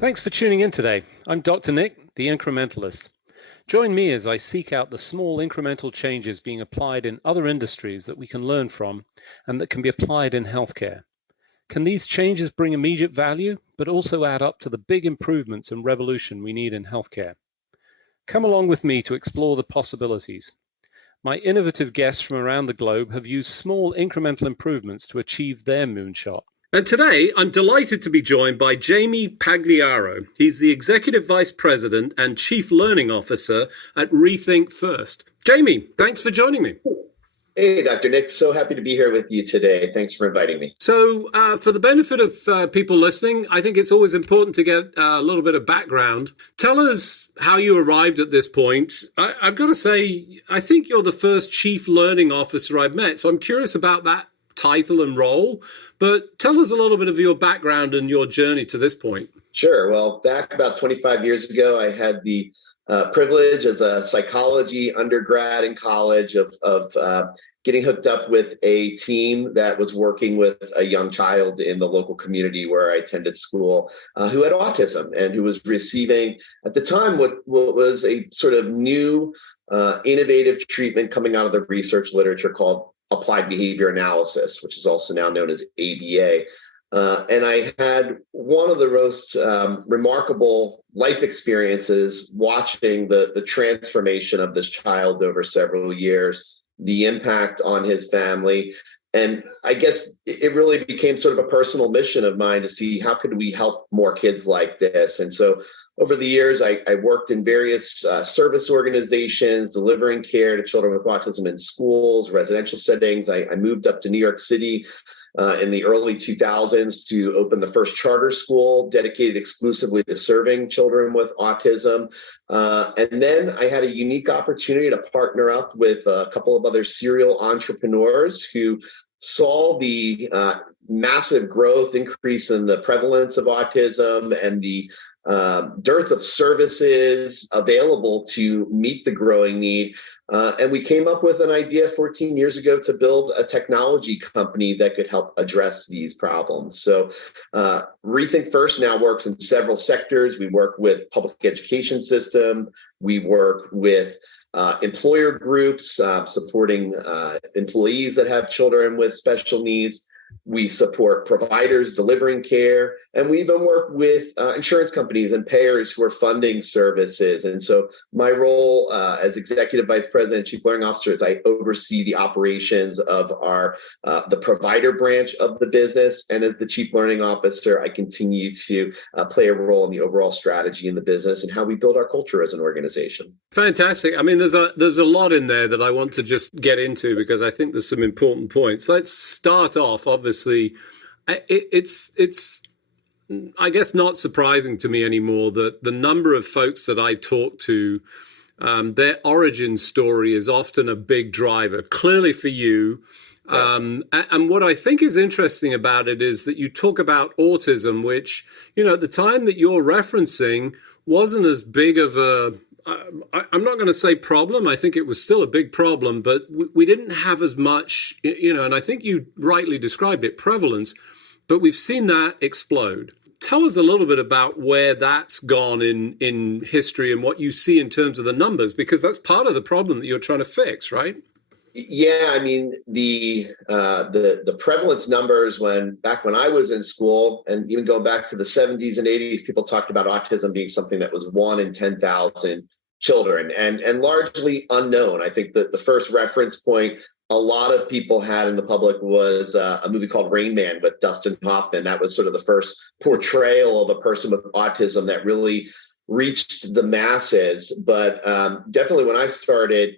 Thanks for tuning in today. I'm Dr. Nick, the Incrementalist. Join me as I seek out the small incremental changes being applied in other industries that we can learn from and that can be applied in healthcare. Can these changes bring immediate value, but also add up to the big improvements and revolution we need in healthcare? Come along with me to explore the possibilities. My innovative guests from around the globe have used small incremental improvements to achieve their moonshot. And today, I'm delighted to be joined by Jamie Pagliaro. He's the Executive Vice President and Chief Learning Officer at RethinkFirst. Jamie, thanks for joining me. Hey, Dr. Nick. So happy to be here with you today. Thanks for inviting me. So for the benefit of people listening, I think it's always important to get a little bit of background. Tell us how you arrived at this point. I've got to say, I think you're the first Chief Learning Officer I've met, so I'm curious about that title and role, but tell us a little bit of your background and your journey to this point. Sure. Well, back about 25 years ago, I had the privilege as a psychology undergrad in college of getting hooked up with a team that was working with a young child in the local community where I attended school who had autism and who was receiving, at the time, what was a sort of new innovative treatment coming out of the research literature called applied behavior analysis, which is also now known as ABA. And I had one of the most remarkable life experiences watching the transformation of this child over several years, the impact on his family. And I guess it really became sort of a personal mission of mine to see how could we help more kids like this. And so over the years, I worked in various service organizations, delivering care to children with autism in schools, residential settings. I moved up to New York City in the early 2000s to open the first charter school dedicated exclusively to serving children with autism. And then I had a unique opportunity to partner up with a couple of other serial entrepreneurs who saw the massive growth increase in the prevalence of autism and the dearth of services available to meet the growing need. And we came up with an idea 14 years ago to build a technology company that could help address these problems. So RethinkFirst now works in several sectors. We work with public education system. We work with employer groups supporting employees that have children with special needs. We support providers delivering care, and we even work with insurance companies and payers who are funding services. And so my role as Executive Vice President, Chief Learning Officer, is I oversee the operations of our the provider branch of the business. And as the Chief Learning Officer, I continue to play a role in the overall strategy in the business and how we build our culture as an organization. Fantastic. I mean, there's a lot in there that I want to just get into because I think there's some important points. Let's start off. Obviously, it's I guess not surprising to me anymore that the number of folks that I talk to, their origin story is often a big driver. Clearly for you. And what I think is interesting about it is that you talk about autism, which, you know, at the time that you're referencing wasn't as big of a, I'm not going to say problem. I think it was still a big problem, but we didn't have as much, you know, and I think you rightly described it, prevalence, but we've seen that explode. Tell us a little bit about where that's gone in history and what you see in terms of the numbers, because that's part of the problem that you're trying to fix, right? Yeah, I mean, the prevalence numbers back when I was in school, and even going back to the 70s and 80s, people talked about autism being something that was 1 in 10,000 children and largely unknown. I think that the first reference point a lot of people had in the public was a movie called Rain Man with Dustin Hoffman. That was sort of the first portrayal of a person with autism that really reached the masses. But definitely when I started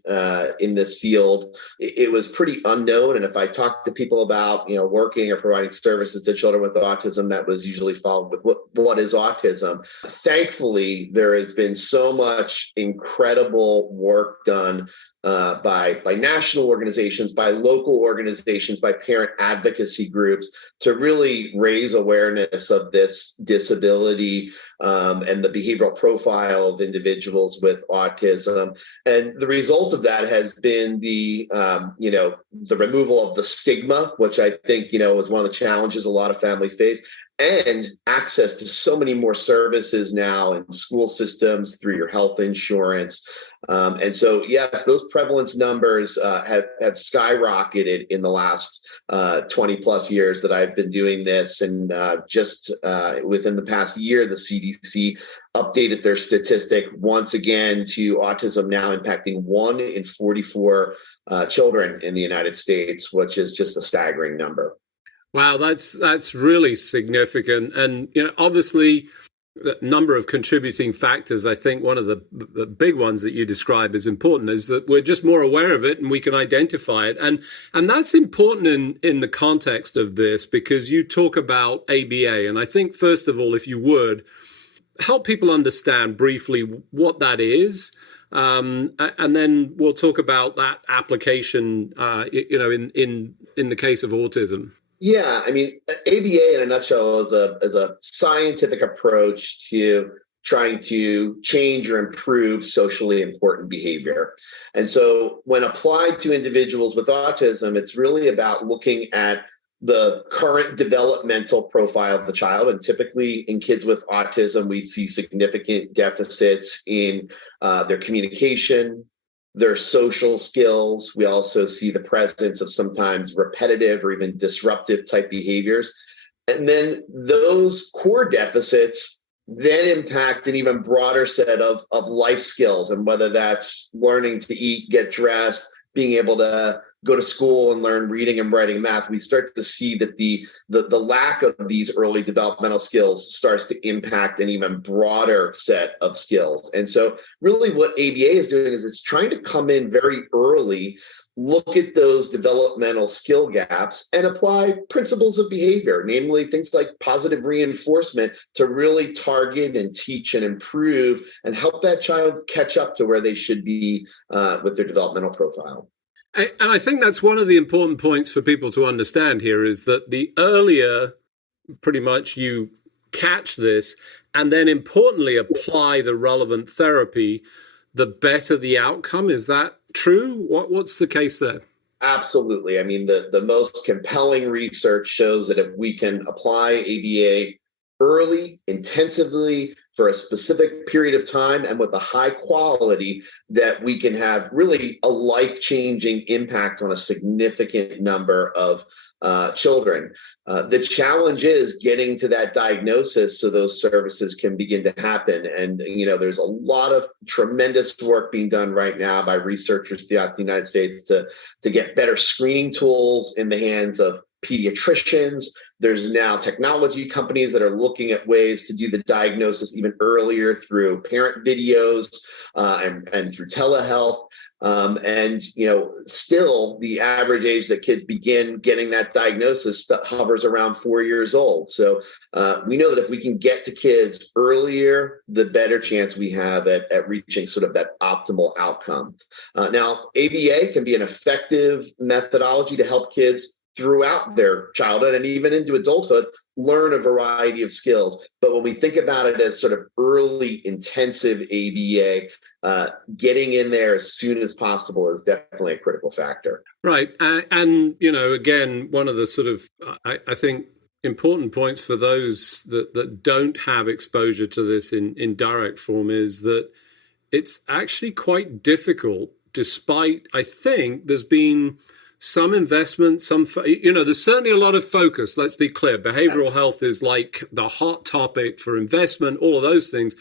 in this field, it was pretty unknown. And if I talked to people about, you know, working or providing services to children with autism, that was usually followed with what is autism? Thankfully, there has been so much incredible work done by national organizations, by local organizations, by parent advocacy groups to really raise awareness of this disability and the behavioral profile of individuals with autism. And the result of that has been the removal of the stigma, which I think, is one of the challenges a lot of families face. and access to so many more services now in school systems through your health insurance. And so, yes, those prevalence numbers have skyrocketed in the last 20 plus years that I've been doing this. And just within the past year, the CDC updated their statistic once again to autism now impacting 1 in 44 children in the United States, which is just a staggering number. Wow, that's really significant. And obviously the number of contributing factors, I think one of the big ones that you describe is important, is that we're just more aware of it and we can identify it. And that's important in the context of this, because you talk about ABA. And I think, first of all, if you would help people understand briefly what that is. And then we'll talk about that application, in the case of autism. Yeah, I mean, ABA in a nutshell is a scientific approach to trying to change or improve socially important behavior. And so when applied to individuals with autism, it's really about looking at the current developmental profile of the child. And typically in kids with autism, we see significant deficits in their communication, their social skills. We also see the presence of sometimes repetitive or even disruptive type behaviors. And then those core deficits then impact an even broader set of life skills, and whether that's learning to eat, get dressed, being able to go to school and learn reading and writing and math. We start to see that the lack of these early developmental skills starts to impact an even broader set of skills. And so really what ABA is doing is it's trying to come in very early, look at those developmental skill gaps and apply principles of behavior, namely things like positive reinforcement, to really target and teach and improve and help that child catch up to where they should be with their developmental profile. And I think that's one of the important points for people to understand here, is that the earlier pretty much you catch this and then importantly apply the relevant therapy, the better the outcome. Is that true? What's the case there? Absolutely. I mean, the most compelling research shows that if we can apply ABA early, intensively, for a specific period of time and with a high quality, that we can have really a life-changing impact on a significant number of children. The challenge is getting to that diagnosis so those services can begin to happen. And, there's a lot of tremendous work being done right now by researchers throughout the United States to get better screening tools in the hands of pediatricians. There's now technology companies that are looking at ways to do the diagnosis even earlier through parent videos and through telehealth. Still the average age that kids begin getting that diagnosis hovers around 4 years old. So we know that if we can get to kids earlier, the better chance we have at reaching sort of that optimal outcome. Now, ABA can be an effective methodology to help kids throughout their childhood and even into adulthood learn a variety of skills. But when we think about it as sort of early intensive ABA, getting in there as soon as possible is definitely a critical factor. Right. And again, one of the sort of, I think, important points for those that don't have exposure to this in direct form is that it's actually quite difficult, despite, I think, there's been some investment, there's certainly a lot of focus. Let's be clear. Behavioral health is like the hot topic for investment, all of those things.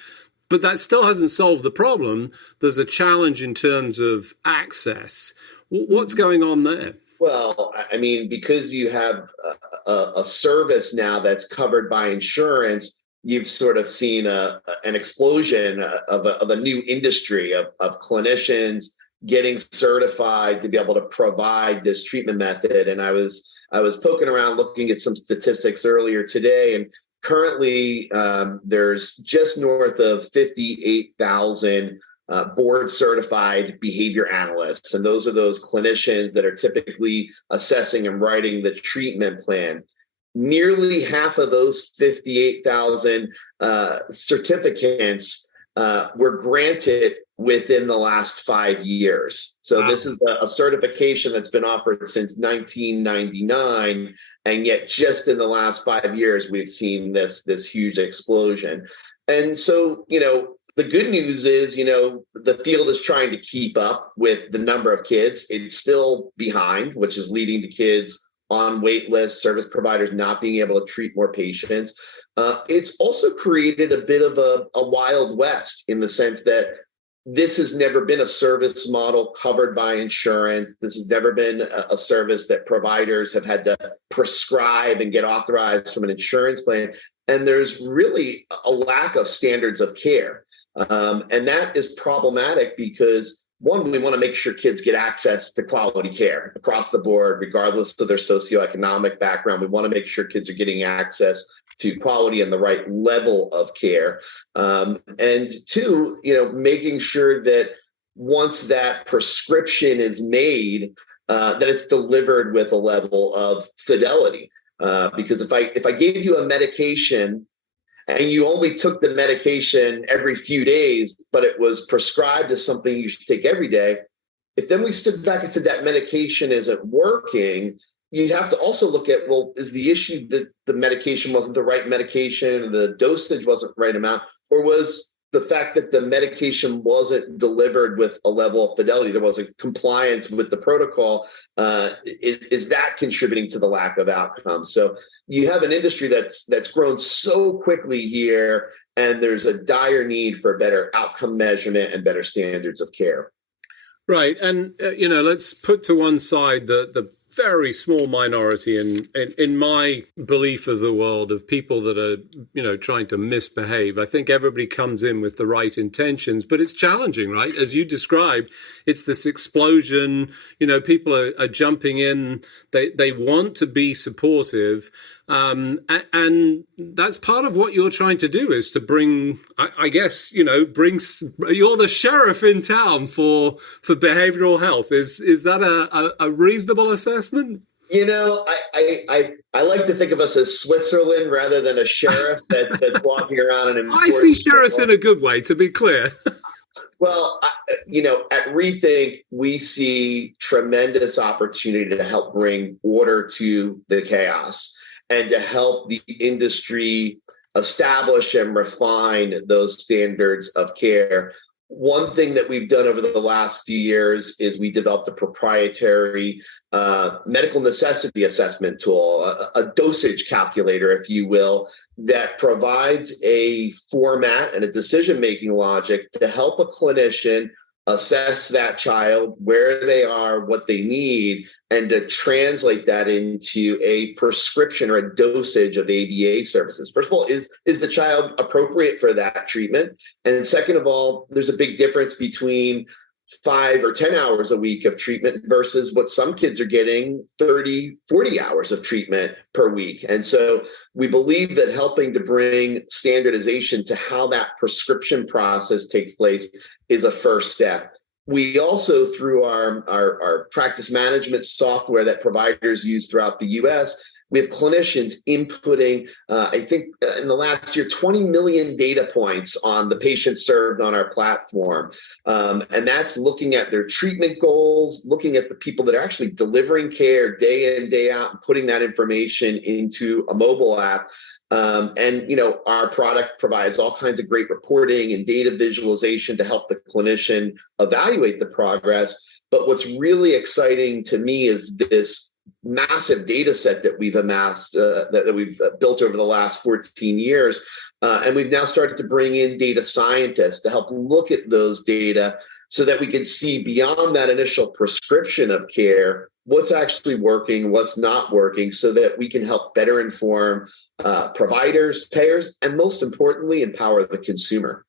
But that still hasn't solved the problem. There's a challenge in terms of access. What's going on there? Well, I mean, because you have a service now that's covered by insurance, you've sort of seen an explosion of a new industry of clinicians getting certified to be able to provide this treatment method. And I was poking around looking at some statistics earlier today, and currently there's just north of 58,000 board certified behavior analysts. And those are those clinicians that are typically assessing and writing the treatment plan. Nearly half of those 58,000 certificates were granted within the last 5 years. So this is a certification that's been offered since 1999, and yet just in the last 5 years we've seen this huge explosion. And so, the good news is, the field is trying to keep up with the number of kids. It's still behind, which is leading to kids on wait lists, service providers not being able to treat more patients. It's also created a bit of a wild west in the sense that this has never been a service model covered by insurance. This has never been a service that providers have had to prescribe and get authorized from an insurance plan. And there's really a lack of standards of care. And that is problematic because, one, we want to make sure kids get access to quality care across the board, regardless of their socioeconomic background. We want to make sure kids are getting access to quality and the right level of care. And two, making sure that once that prescription is made, that it's delivered with a level of fidelity. Because if I gave you a medication and you only took the medication every few days, but it was prescribed as something you should take every day, if then we stood back and said that medication isn't working, you'd have to also look at, well, is the issue that the medication wasn't the right medication, the dosage wasn't the right amount, or was the fact that the medication wasn't delivered with a level of fidelity, there wasn't compliance with the protocol, is that contributing to the lack of outcomes? So you have an industry that's grown so quickly here, and there's a dire need for better outcome measurement and better standards of care. Right. And, let's put to one side the very small minority in my belief of the world of people that are, trying to misbehave. I think everybody comes in with the right intentions, but it's challenging, right? As you described, it's this explosion, people are jumping in, they want to be supportive. And that's part of what you're trying to do is to bring, I guess, you're the sheriff in town for behavioral health. Is that a reasonable assessment? I like to think of us as Switzerland rather than a sheriff that's walking around and I see sheriffs in a good way, to be clear. Well, at Rethink, we see tremendous opportunity to help bring order to the chaos and to help the industry establish and refine those standards of care. One thing that we've done over the last few years is we developed a proprietary medical necessity assessment tool, a dosage calculator, if you will, that provides a format and a decision-making logic to help a clinician assess that child, where they are, what they need, and to translate that into a prescription or a dosage of ABA services. First of all, is the child appropriate for that treatment? And second of all, there's a big difference between 5 or 10 hours a week of treatment versus what some kids are getting 30, 40 hours of treatment per week. And so we believe that helping to bring standardization to how that prescription process takes place is a first step. We also, through our practice management software that providers use throughout the US, we have clinicians inputting, I think in the last year, 20 million data points on the patients served on our platform. And that's looking at their treatment goals, looking at the people that are actually delivering care day in, day out, and putting that information into a mobile app. And our product provides all kinds of great reporting and data visualization to help the clinician evaluate the progress. But what's really exciting to me is this massive data set that we've amassed, that we've built over the last 14 years. And we've now started to bring in data scientists to help look at those data so that we can see beyond that initial prescription of care, what's actually working, what's not working, so that we can help better inform providers, payers, and most importantly, empower the consumer.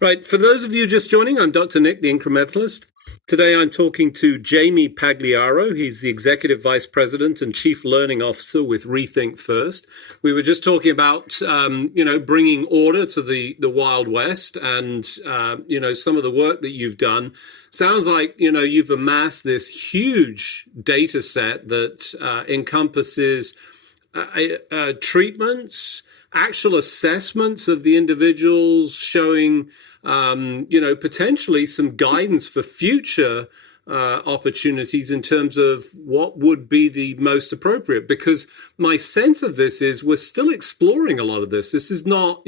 Right. For those of you just joining, I'm Dr. Nick, the Incrementalist. Today, I'm talking to Jamie Pagliaro. He's the Executive Vice President and Chief Learning Officer with RethinkFirst. We were just talking about, bringing order to the Wild West and, some of the work that you've done. Sounds like, you've amassed this huge data set that encompasses treatments, actual assessments of the individuals, showing potentially some guidance for future opportunities in terms of what would be the most appropriate. Because my sense of this is we're still exploring a lot of this. This is not,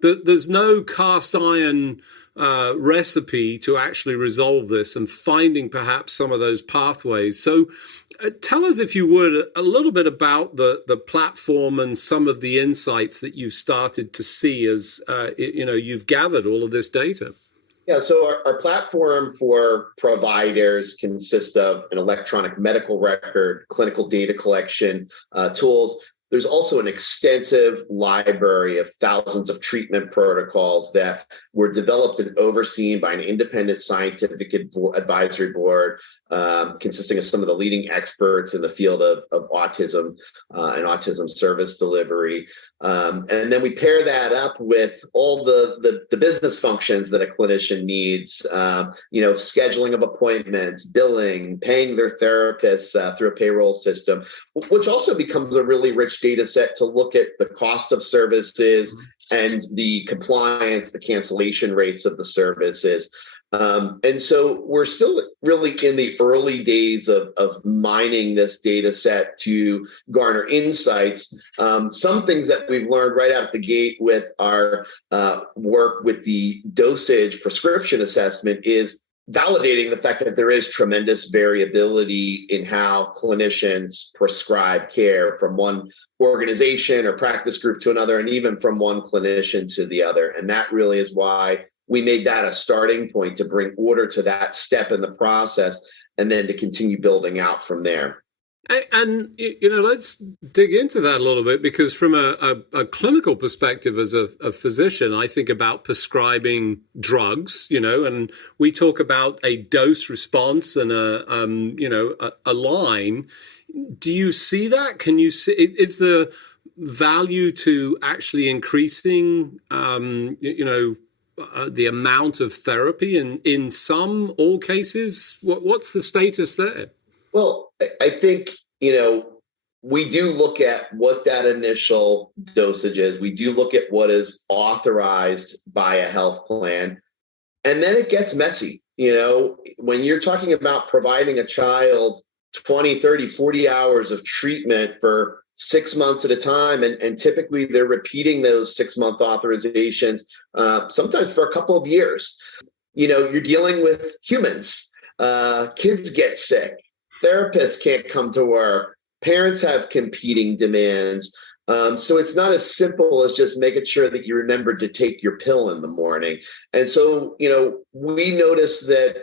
there's no cast iron recipe to actually resolve this, and finding perhaps some of those pathways. So tell us, if you would, a little bit about the platform and some of the insights that you've started to see as you've gathered all of this data. Yeah, so our platform for providers consists of an electronic medical record, clinical data collection tools. There's also an extensive library of thousands of treatment protocols that were developed and overseen by an independent scientific advisory board consisting of some of the leading experts in the field of autism and autism service delivery. And then we pair that up with all the business functions that a clinician needs, scheduling of appointments, billing, paying their therapists through a payroll system, which also becomes a really rich data set to look at the cost of services and the compliance, the cancellation rates of the services. And so we're still really in the early days of mining this data set to garner insights. Some things that we've learned right out of the gate with our work with the dosage prescription assessment is validating the fact that there is tremendous variability in how clinicians prescribe care from one organization or practice group to another, and even from one clinician to the other. And that really is why we made that a starting point to bring order to that step in the process, and then to continue building out from there. And let's dig into that a little bit, because from a clinical perspective, as a physician, I think about prescribing drugs, and we talk about a dose response and a line. Do you see that? Can you see, is the value to actually increasing, the amount of therapy in some, all cases? What's the status there? Well, I think, we do look at what that initial dosage is. We do look at what is authorized by a health plan. And then it gets messy. When you're talking about providing a child 20, 30, 40 hours of treatment for 6 months at a time, and typically they're repeating those 6-month authorizations, sometimes for a couple of years. You're dealing with humans. Kids get sick. Therapists can't come to work. Parents have competing demands. So it's not as simple as just making sure that you remember to take your pill in the morning. And so, we notice that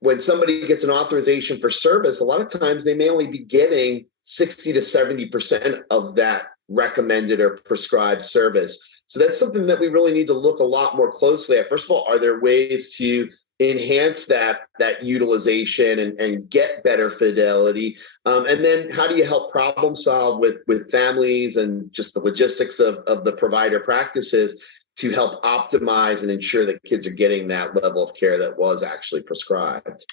when somebody gets an authorization for service, a lot of times they may only be getting 60 to 70% of that recommended or prescribed service. So that's something that we really need to look a lot more closely at. First of all, are there ways to enhance that utilization and get better fidelity? And then how do you help problem solve with families and just the logistics of the provider practices to help optimize and ensure that kids are getting that level of care that was actually prescribed?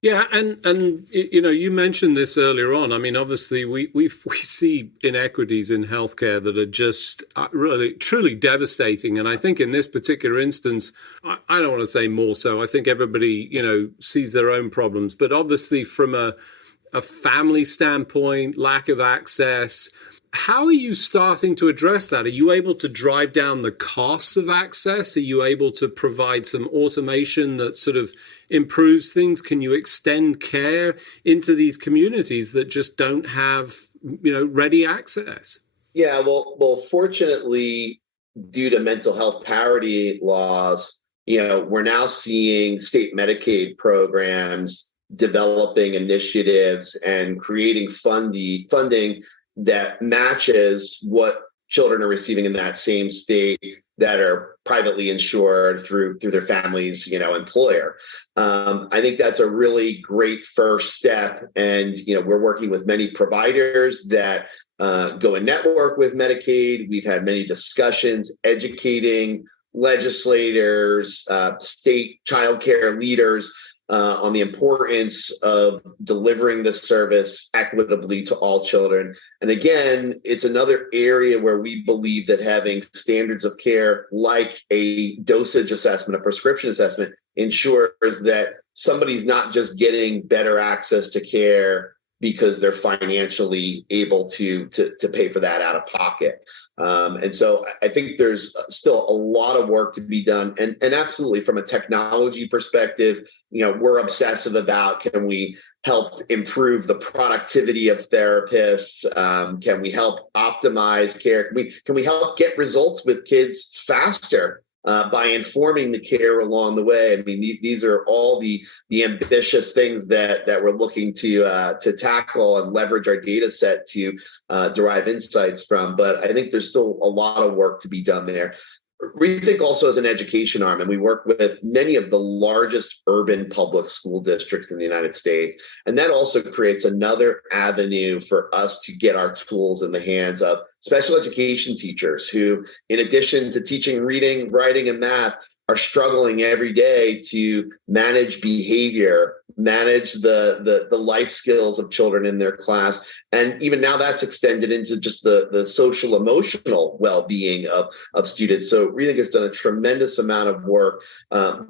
Yeah, and you mentioned this earlier on. I mean, obviously, we see inequities in healthcare that are just really, truly devastating. And I think in this particular instance, I don't want to say more so. I think everybody, sees their own problems. But obviously, from a family standpoint, lack of access, how are you starting to address that? Are you able to drive down the costs of access? Are you able to provide some automation that sort of improves things? Can you extend care into these communities that just don't have, ready access? Yeah, well, fortunately, due to mental health parity laws, we're now seeing state Medicaid programs developing initiatives and creating funding that matches what children are receiving in that same state that are privately insured through their family's, employer. I think that's a really great first step. And, we're working with many providers that go in network with Medicaid. We've had many discussions educating legislators, state childcare leaders on the importance of delivering this service equitably to all children. And again, it's another area where we believe that having standards of care like a dosage assessment, a prescription assessment, ensures that somebody's not just getting better access to care because they're financially able to pay for that out of pocket. And so I think there's still a lot of work to be done. And absolutely, from a technology perspective, we're obsessive about, can we help improve the productivity of therapists? Can we help optimize care? Can we help get results with kids faster? By informing the care along the way. I mean, these are all the ambitious things that we're looking to tackle and leverage our data set to derive insights from. But I think there's still a lot of work to be done there. Rethink also as an education arm, and we work with many of the largest urban public school districts in the United States. And that also creates another avenue for us to get our tools in the hands of special education teachers who, in addition to teaching reading, writing, and math, are struggling every day to manage behavior, manage the life skills of children in their class. And even now that's extended into just the social emotional well-being of students. So Rethink has done a tremendous amount of work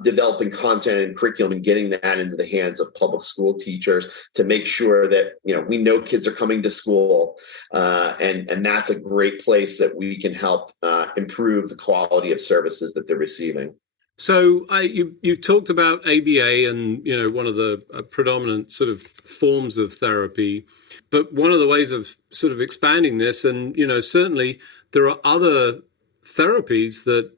developing content and curriculum and getting that into the hands of public school teachers to make sure that we know kids are coming to school, and that's a great place that we can help improve the quality of services that they're receiving. So you talked about ABA and one of the predominant sort of forms of therapy, but one of the ways of sort of expanding this, and certainly there are other therapies that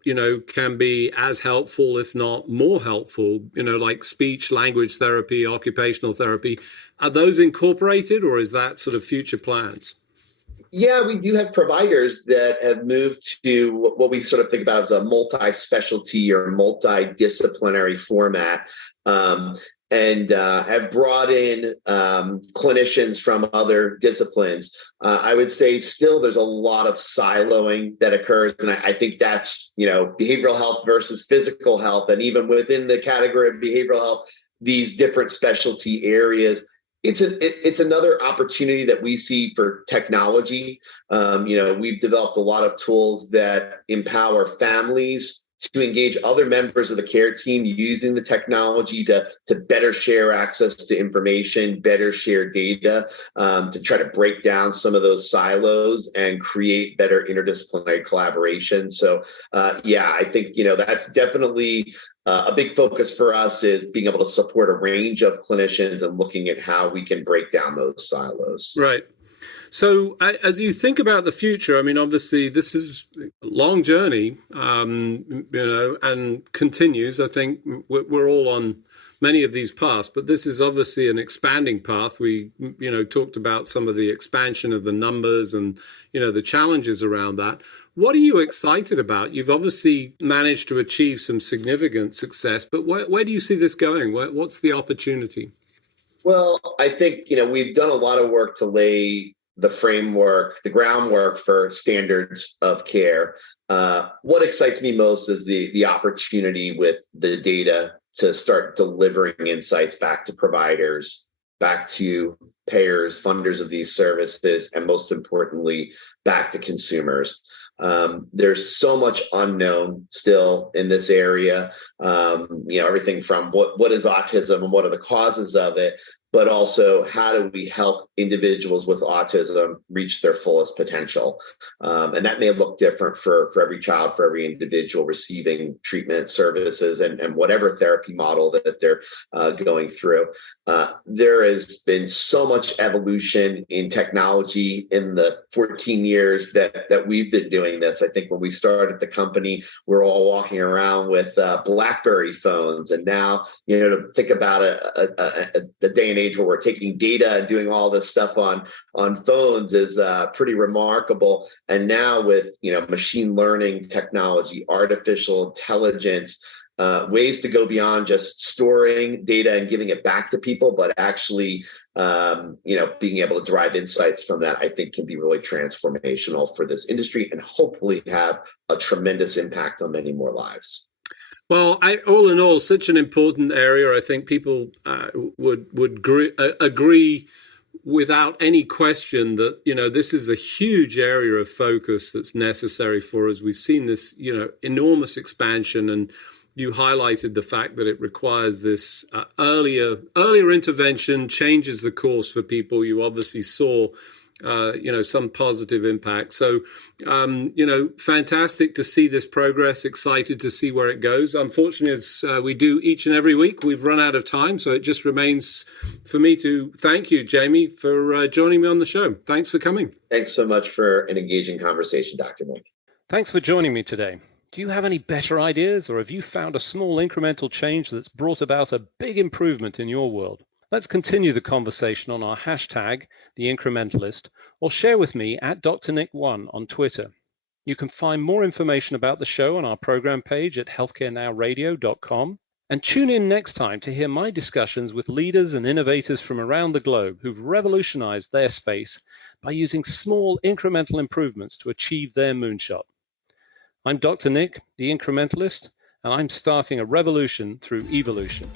can be as helpful, if not more helpful, like speech language therapy, occupational therapy. Are those incorporated, or is that sort of future plans? Yeah, we do have providers that have moved to what we sort of think about as a multi-specialty or multidisciplinary format, and have brought in clinicians from other disciplines. I would say still there's a lot of siloing that occurs, and I think that's behavioral health versus physical health, and even within the category of behavioral health, these different specialty areas. It's another opportunity that we see for technology. We've developed a lot of tools that empower families to engage other members of the care team using the technology to better share access to information, better share data, to try to break down some of those silos and create better interdisciplinary collaboration. So, I think, that's definitely a big focus for us, is being able to support a range of clinicians and looking at how we can break down those silos. Right. So as you think about the future, I mean, obviously this is a long journey, and continues. I think we're all on many of these paths, but this is obviously an expanding path. We, talked about some of the expansion of the numbers and, the challenges around that. What are you excited about? You've obviously managed to achieve some significant success, but where do you see this going? What's the opportunity? Well, I think, we've done a lot of work to lay the framework, the groundwork for standards of care. What excites me most is the opportunity with the data to start delivering insights back to providers, back to payers, funders of these services, and most importantly, back to consumers. There's so much unknown still in this area. Everything from what is autism and what are the causes of it, but also how do we help individuals with autism reach their fullest potential? And that may look different for every child, for every individual receiving treatment services and whatever therapy model that they're going through. There has been so much evolution in technology in the 14 years that we've been doing this. I think when we started the company, we're all walking around with BlackBerry phones. And now, to think about the day and age where we're taking data and doing all this stuff on phones is pretty remarkable. And now with machine learning technology, artificial intelligence, ways to go beyond just storing data and giving it back to people, but actually being able to derive insights from that, I think can be really transformational for this industry and hopefully have a tremendous impact on many more lives. Well, all in all, such an important area. I think people would agree without any question that this is a huge area of focus that's necessary for us. We've seen this enormous expansion, and you highlighted the fact that it requires this earlier intervention, changes the course for people. You obviously saw some positive impact. So, fantastic to see this progress, excited to see where it goes. Unfortunately, as we do each and every week, we've run out of time. So it just remains for me to thank you, Jamie, for joining me on the show. Thanks for coming. Thanks so much for an engaging conversation, Dr. Nick. Thanks for joining me today. Do you have any better ideas, or have you found a small incremental change that's brought about a big improvement in your world? Let's continue the conversation on our hashtag, The Incrementalist, or share with me at DrNick1 on Twitter. You can find more information about the show on our program page at healthcarenowradio.com, and tune in next time to hear my discussions with leaders and innovators from around the globe who've revolutionized their space by using small incremental improvements to achieve their moonshot. I'm Dr. Nick, The Incrementalist, and I'm starting a revolution through evolution.